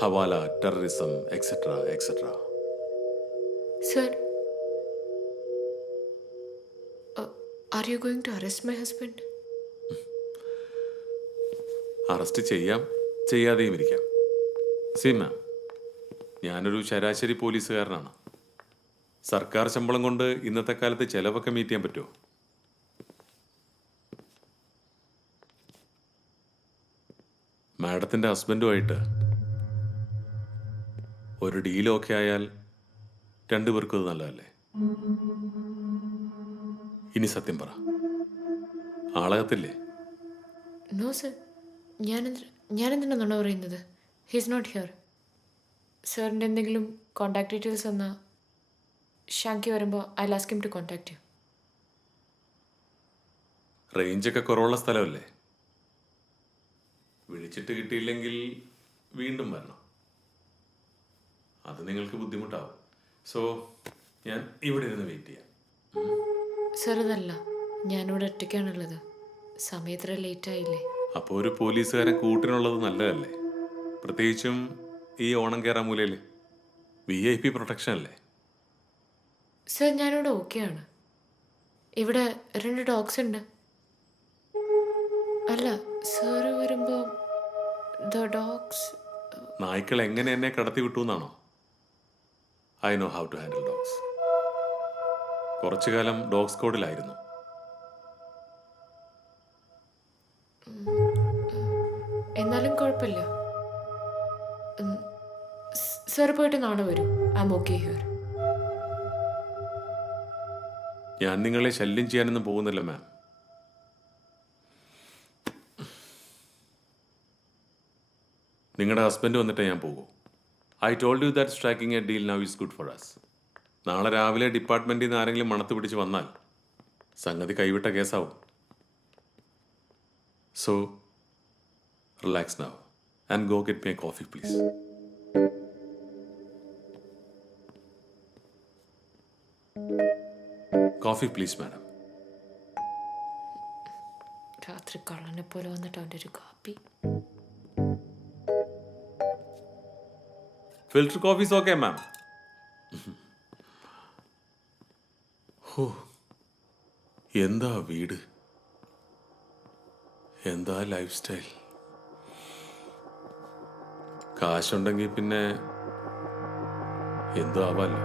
Hawala, terrorism, etcetera etcetera. Sir, are you going to arrest my husband? Arrest ചെയ്യാം, ചെയ്യാതെയും ഇരിക്കാം. C മാം, ഞാനൊരു ശരാശരി പോലീസുകാരനാണ്. സർക്കാർ ശമ്പളം കൊണ്ട് ഇന്നത്തെ കാലത്ത് ചിലവൊക്കെ മീറ്റ് ചെയ്യാൻ പറ്റുമോ? മാഡത്തിൻ്റെ ഹസ്ബൻഡുമായിട്ട് ഒരു ഡീൽ ഓക്കെ ആയാൽ രണ്ടുപേർക്കും അത് നല്ലതല്ലേ? ഇനി സത്യം പറ, ആളകത്തില്ലേ? No, sir. ഞാനെന്തിനാ നുണ പറയുന്നത്? He's not here. സാറിൻ്റെ എന്തെങ്കിലും കോൺടാക്ട് ഡീറ്റെയിൽസ് തന്നാൽ ഷാങ്കി വരുമ്പോൾ I'll ask him to contact you. റേഞ്ചൊക്കെ കുറവുള്ള സ്ഥലമല്ലേ? വിളിച്ചിട്ട് കിട്ടിയില്ലെങ്കിൽ വീണ്ടും വരണം. അത് നിങ്ങൾക്ക് ബുദ്ധിമുട്ടാവും. സോ ഞാൻ ഇവിടെ ഇരുന്ന് വെയിറ്റ് ചെയ്യാം. സാർ അതല്ല, ഞാനിവിടെ ഒറ്റയ്ക്കാണുള്ളത്. സമയത്ര ലേറ്റ് ആയില്ലേ? അപ്പോൾ ഒരു പോലീസുകാരൻ കൂട്ടിനുള്ളത് നല്ലതല്ലേ? പ്രത്യേകിച്ചും ഈ ഓണം കേറാമൂലയിൽ VIP പ്രൊട്ടക്ഷൻ അല്ലേ? സാർ ഞാനിവിടെ ഓക്കെയാണ്. ഇവിടെ 2 ഡോഗ്സ് ഉണ്ട്. അല്ല, സാറ് വരുമ്പോൾ ദ ഡോഗ്സ്. നായ്ക്കൾ എങ്ങനെ എന്നെ കടത്തി വിട്ടു എന്നാണോ? I know how to handle dogs. കുറച്ചു കാലം ഡോഗ് സ്ക്വാഡിലായിരുന്നു. എന്നാലും കുഴപ്പമില്ല. സാർ പോയിട്ട് നാളെ വരും. I am okay here. ഞാൻ നിങ്ങളെ ശല്യം ചെയ്യാനൊന്നും പോകുന്നില്ല മാം. നിങ്ങളുടെ ഹസ്ബൻഡ് വന്നിട്ടേ ഞാൻ പോകൂ. I told you that striking a deal now is good for us. നാളെ രാവിലെ ഡിപ്പാർട്ട്മെൻറ്റിൽ നിന്ന് ആരെങ്കിലും മണത്ത് പിടിച്ച് വന്നാൽ സംഗതി കൈവിട്ട കേസാവും. So relax now and go get me a coffee please. Coffee please madam. രാത്രി കള്ളനെ പോലെ വന്നിട്ട് അവൻ്റെ ഒരു കാപ്പി. Filter coffees okay ma'am. എന്താ വീട്, എന്താ ലൈഫ് സ്റ്റൈൽ. കാശുണ്ടെങ്കിൽ പിന്നെ എന്തോ ആവാലോ.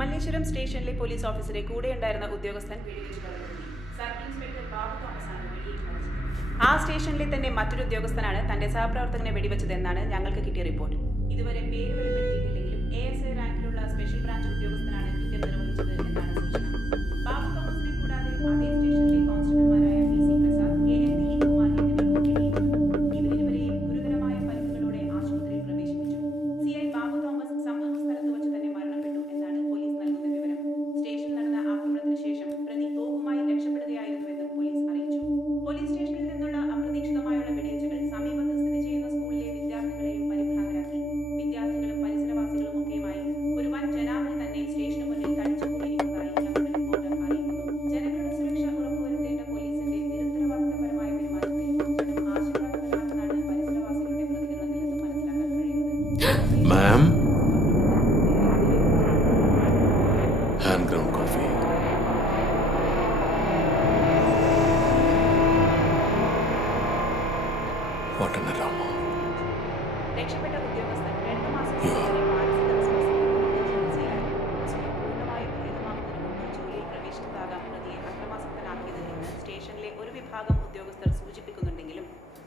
മല്ലേശ്വരം സ്റ്റേഷനിലെ പോലീസ് ഓഫീസറെ കൂടെയുണ്ടായിരുന്ന ഉദ്യോഗസ്ഥൻ വെടിവെച്ചു കൊലപ്പെടുത്തി. സർക്കിൾ ഇൻസ്പെക്ടർ ബാബു തോമസാണ് വെടിയേറ്റത്. ആ സ്റ്റേഷനിലെ തന്നെ മറ്റൊരു ഉദ്യോഗസ്ഥനാണ് തന്റെ സഹപ്രവർത്തകനെ വെടിവെച്ചതെന്നാണ് ഞങ്ങൾക്ക് കിട്ടിയ റിപ്പോർട്ട്. ഇതുവരെ പേര് വെളിപ്പെടുത്തിയിട്ടില്ലെങ്കിലും ASI റാങ്കിലുള്ള സ്പെഷ്യൽ ബ്രാഞ്ച് ഉദ്യോഗസ്ഥനാണ് കൃത്യം നിർവഹിച്ചത് എന്നാണ് സൂചന. ബാബു തോമസിനെ കൂടാതെ അതേ സ്റ്റേഷനിലെ കോൺസ്റ്റബിൾമാരായ PC പ്രസാദ്, KN ദിലീപ്കുമാർ എന്നിവരും വെടിയേറ്റു. ഇവരിരുവരെയും ഗുരുതരമായ പരിക്കുകളോടെ ആശുപത്രിയിൽ പ്രവേശിപ്പിച്ചു. CI ബാബു തോമസ് സംഭവ സ്ഥലത്ത് വച്ച് തന്നെ മരണപ്പെട്ടു എന്നാണ് പോലീസ് നൽകുന്ന വിവരം. സ്റ്റേഷനിൽ നടന്ന ആക്രമണത്തിന് ശേഷം പ്രതി തോക്കുമായി രക്ഷപ്പെടുകയായിരുന്നുവെന്നും പോലീസ് അറിയിച്ചു. പോലീസ് സ്റ്റേഷനിൽ നിന്നുള്ള അപ്രതീക്ഷിതമായുള്ള വെടിവെച്ചുകൾ സമീപത്ത് സ്ഥിതി ചെയ്യുന്ന സ്കൂളിലെ വിദ്യാർത്ഥികളെയും പരിഭ്രാന്തരാക്കി. വിദ്യാർത്ഥികളും പരിസരവാസികളും ഒക്കെയുമായി ഒരു വൻ ജനാവലി തന്നെ സ്റ്റേഷന് മുന്നിൽ തടിച്ചുകൂടിയിരിക്കുന്നതായി ഞങ്ങളുടെ റിപ്പോർട്ടർ അറിയിക്കുന്നു. ജനങ്ങളുടെ സുരക്ഷ ഉറപ്പുവരുത്തേണ്ട പോലീസിന്റെ നിരുത്തരവാദിത്തപരമായ പെരുമാറ്റത്തിൽ ജനം ആശങ്കാകുലരാണെന്നാണ് പരിസരവാസികളുടെ പ്രതികരണത്തിൽ നിന്നും മനസ്സിലാക്കാൻ കഴിയുന്നത്. Ma'am, hand ground coffee. What an aroma. രക്ഷപ്പെട്ട ഉദ്യോഗസ്ഥൻ 2 മാസത്തിന് മാനസിക ചികിത്സയിലായിരുന്നു. അസുഖം പൂർണ്ണമായും ഭേദമാകുന്നതിന് മുമ്പ് ജോലിയിൽ പ്രവേശിച്ചതാകാം പ്രതിയെ അക്രമാസക്തനാക്കിയത് എന്ന് സ്റ്റേഷനിലെ ഒരു വിഭാഗം ഉദ്യോഗസ്ഥർ സൂചിപ്പിക്കുന്നുണ്ടെങ്കിലും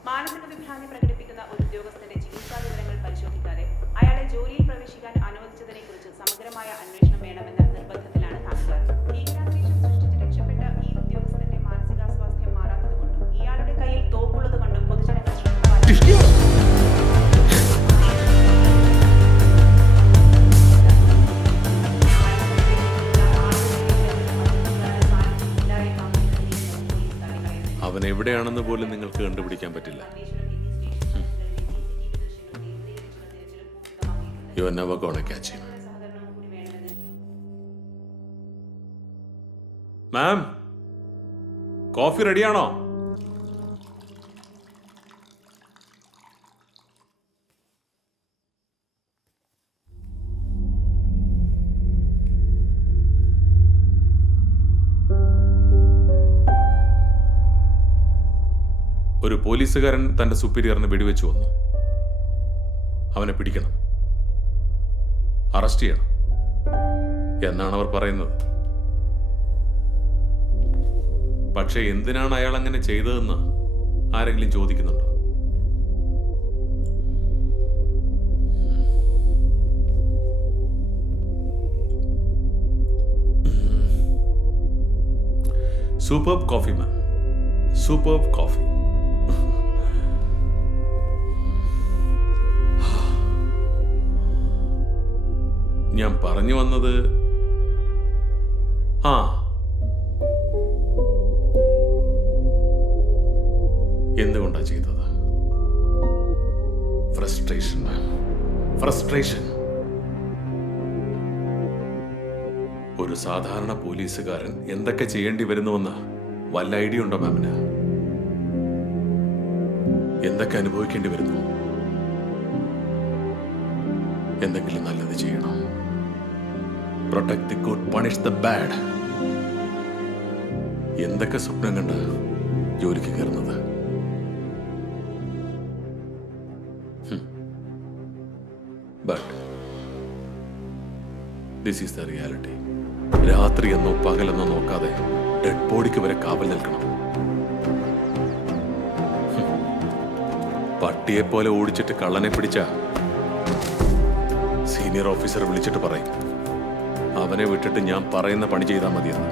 മാനസിക വിഭ്രാന്തി പ്രകടിപ്പിക്കുന്ന ഒരു ഉദ്യോഗസ്ഥന്റെ ചികിത്സാ വിവരങ്ങൾ പരിശോധിക്കാതെ അയാളെ ജോലിയിൽ പ്രവേശിക്കാൻ അനുവദിച്ചതിനെക്കുറിച്ച് സമഗ്രമായ അന്വേഷണം വേണമെന്ന നിർബന്ധത്തിലാണ് നാട്ടുകാർ. ഭീകരാന്തരീക്ഷം സൃഷ്ടിച്ച് രക്ഷപ്പെട്ട ഈ ഉദ്യോഗസ്ഥന്റെ മാനസികാസ്വാസ്ഥ്യം മാറാത്തതുകൊണ്ടും ഇയാളുടെ കയ്യിൽ തോക്കുള്ളതുകൊണ്ടും പൊതുജനങ്ങൾ ശ്രദ്ധ അവൻ എവിടെയാണെന്ന് പോലും നിങ്ങൾക്ക് കണ്ടുപിടിക്കാൻ പറ്റില്ല. You are never gonna catch him. Ma'am, coffee റെഡിയാണോ? ഒരു പോലീസുകാരൻ തന്റെ സുപ്പീരിയറിന് വെടിവെച്ചു വന്നു. അവനെ പിടിക്കണം, അറസ്റ്റ് ചെയ്യണം എന്നാണ് അവർ പറയുന്നത്. പക്ഷെ എന്തിനാണ് അയാൾ അങ്ങനെ ചെയ്തതെന്ന് ആരെങ്കിലും ചോദിക്കുന്നുണ്ടോ? സൂപ്പർബ് കോഫി മാം, സൂപ്പർബ് കോഫി. ഞാൻ പറഞ്ഞു വന്നത്, എന്തുകൊണ്ടാ ചെയ്തത്? ഫ്രസ്ട്രേഷൻ മാം, ഫ്രസ്ട്രേഷൻ. ഒരു സാധാരണ പോലീസുകാരൻ എന്തൊക്കെ ചെയ്യേണ്ടി വരുന്നുവെന്ന് വല്ല ഐഡിയ ഉണ്ടോ മാമിന്? എന്തൊക്കെ അനുഭവിക്കേണ്ടി വരുന്നു? എന്തെങ്കിലും നല്ലത് ചെയ്യണം. Protect the good, punish the bad. എന്തൊക്കെ സ്വപ്നം കണ്ട് ജോലിക്ക് കയറുന്നത്? But this is the reality. രാത്രി എന്നോ പകലെന്നോ നോക്കാതെ ഡെഡ് ബോഡിക്ക് വരെ കാവൽ നിൽക്കണം. പട്ടിയെ പോലെ ഓടിച്ചിട്ട് കള്ളനെ പിടിച്ച സീനിയർ ഓഫീസർ വിളിച്ചിട്ട് പറയും, അവനെ വിട്ടിട്ട് ഞാൻ പറയുന്ന പണി ചെയ്താൽ മതിയെന്ന്.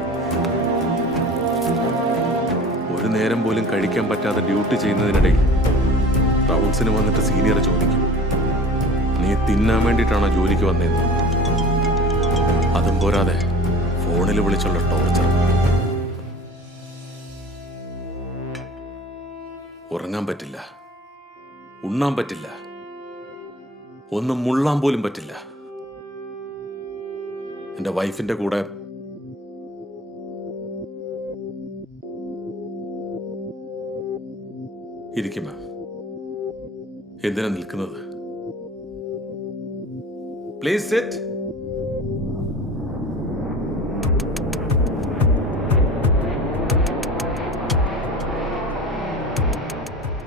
ഒരു നേരം പോലും കഴിക്കാൻ പറ്റാതെ ഡ്യൂട്ടി ചെയ്യുന്നതിനിടയിൽ റൗണ്ട്സിന് വന്നിട്ട് സീനിയർ ചോദിക്കും, നീ തിന്നാൻ വേണ്ടിയിട്ടാണോ ജോലിക്ക് വന്നതെന്ന്. അതും പോരാതെ ഫോണിൽ വിളിച്ചുള്ള ടോർച്ചർ. ഉറങ്ങാൻ പറ്റില്ല, ഉണ്ണാൻ പറ്റില്ല, ഒന്നും മുള്ളാൻ പോലും പറ്റില്ല. എന്റെ വൈഫിന്റെ കൂടെ ഇരിക്കും മാം. എന്തിനാ നിൽക്കുന്നത്? Please sit.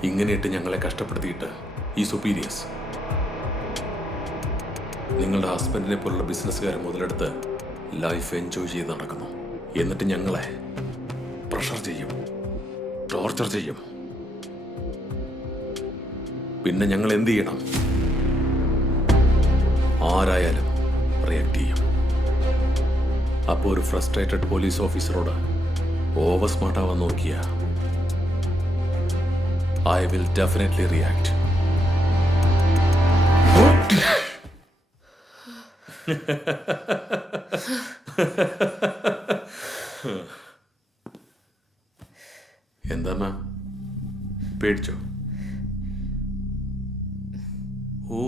ഇങ്ങനെയിട്ട് ഞങ്ങളെ കഷ്ടപ്പെടുത്തിയിട്ട് ഈ സുപ്പീരിയേഴ്സ് നിങ്ങളുടെ ഹസ്ബൻഡിനെ പോലുള്ള ബിസിനസ്സുകാരെ മുതലെടുത്ത് ലൈഫ് എൻജോയ് ചെയ്ത് നടക്കുന്നു. എന്നിട്ട് ഞങ്ങളെ പ്രഷർ ചെയ്യും, ടോർച്ചർ ചെയ്യും. പിന്നെ ഞങ്ങൾ എന്ത് ചെയ്യണം? ആരായാലും റിയാക്ട് ചെയ്യും. അപ്പോൾ ഒരു ഫ്രസ്ട്രേറ്റഡ് പോലീസ് ഓഫീസറോട് ഓവർ സ്മാർട്ട് ആവാൻ നോക്കിയ I will definitely react. എന്താ മാം, പേടിച്ചോ? ഓ,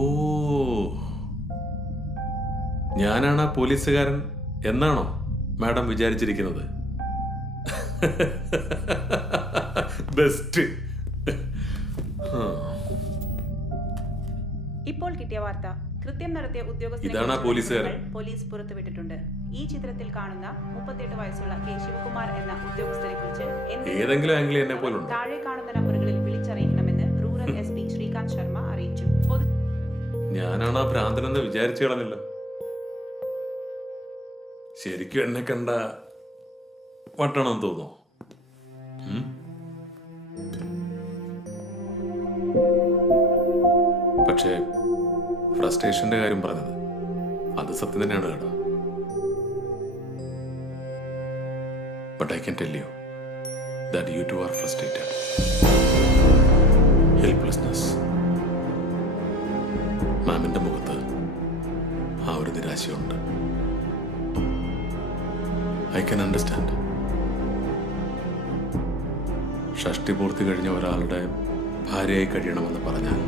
ഞാനാണ് ആ പോലീസുകാരൻ എന്നാണോ മാഡം വിചാരിച്ചിരിക്കുന്നത്? ബെസ്റ്റ്. ഇപ്പോൾ കിട്ടിയ വാർത്ത, കൃത്യം നടത്തിയ ഇതാണ് ആ പോലീസുകാരൻ. പോലീസ് പുറത്തുവിട്ടിട്ടുണ്ട്. ഈ ചിത്രത്തിൽ കാണുന്ന 38 വയസ്സുള്ള കെ ശിവകുമാർ എന്ന ഉദ്യോഗസ്ഥനെ കുറിച്ച് ഏതെങ്കിലും ആംഗിൾ എന്നെ പോലുണ്ട് താഴെ കാണുന്ന നമ്പറുകളിൽ വിളിച്ചറിയിക്കണമെന്ന് റൂറൽ SP ശ്രീകാന്ത് ശർമ്മ അറിയിച്ചു. ഞാനാണ് ആ ഭ്രാന്തനെന്ന് വിചാരിച്ചു കളഞ്ഞല്ലോ. ശരിക്കും എന്നെ കണ്ട വട്ടണമെന്ന് തോന്നുന്നു. പക്ഷേ ഫ്രസ്ട്രേഷന്റെ കാര്യം പറഞ്ഞത് അത് സത്യം തന്നെയാണ് കേട്ടോ. But I can tell you that you too are frustrated. Helplessness. മാമിന്റെ മുഖത്ത് ആ ഒരു നിരാശയുണ്ട്. I can understand. ഷഷ്ടി പൂർത്തി കഴിഞ്ഞ ഒരാളുടെ ഭാര്യയായി കഴിയണമെന്ന് പറഞ്ഞാൽ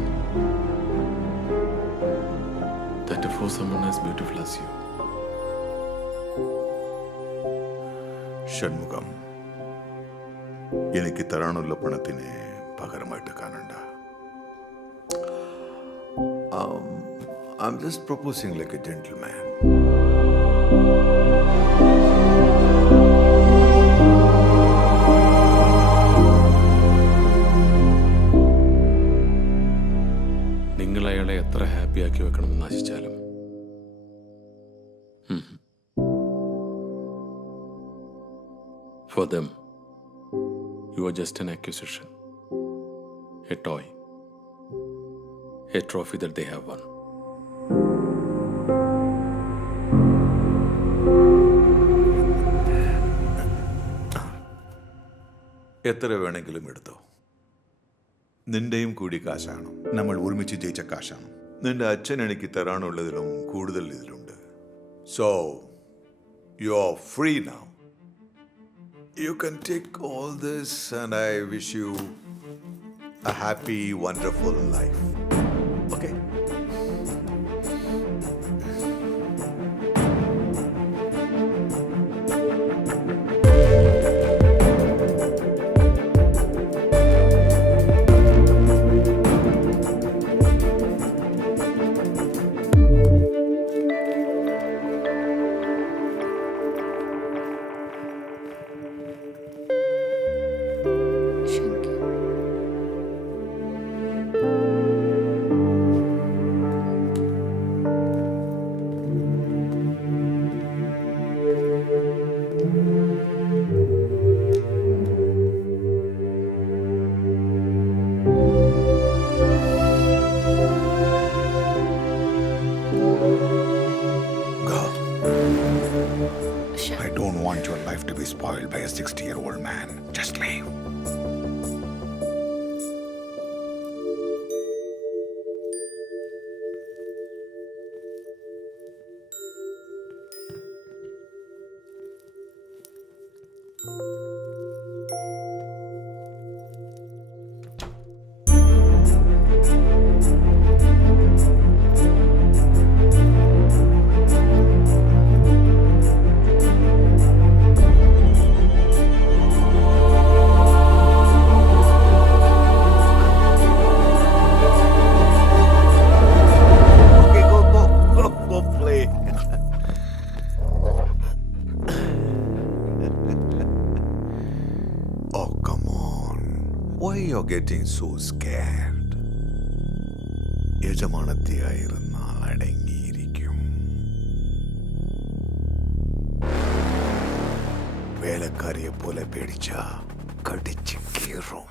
that for someone as beautiful as you. Shanmugham, എനിക്ക് തരാനുള്ള പണത്തിന് പകരമായിട്ട് കാണണ്ട. I'm just proposing like a gentleman. നിങ്ങൾ അയാളെ എത്ര ഹാപ്പിയാക്കി വെക്കണമെന്ന് ആശിച്ചാലും for them you are just an accusation, a toy, a trophy that they have won. എത്ര വേണമെങ്കിലും എടുത്തോ. നിന്റെയും കൂടി കാശാണ്. നമ്മൾ ഒരുമിച്ച് ജയിച്ച കാശാണ്. നിന്റെ അച്ഛൻ എനിക്ക് തരാനുള്ളതിലും കൂടുതൽ ഇതിലുണ്ട്. So you are free now. You can take all this and I wish you a happy, wonderful life. Okay? Shanky. Go. Shanky. I don't want your life to be spoiled by a 60-year-old man. Just leave. Okay, go play. Oh, come on. Why you're getting so scared? യജമാനത്തെയായിരുന്നാൽ അടങ്ങിയിരിക്കും. വേലക്കാരിയെ പോലെ പേടിച്ച കടിച്ചു കീറും.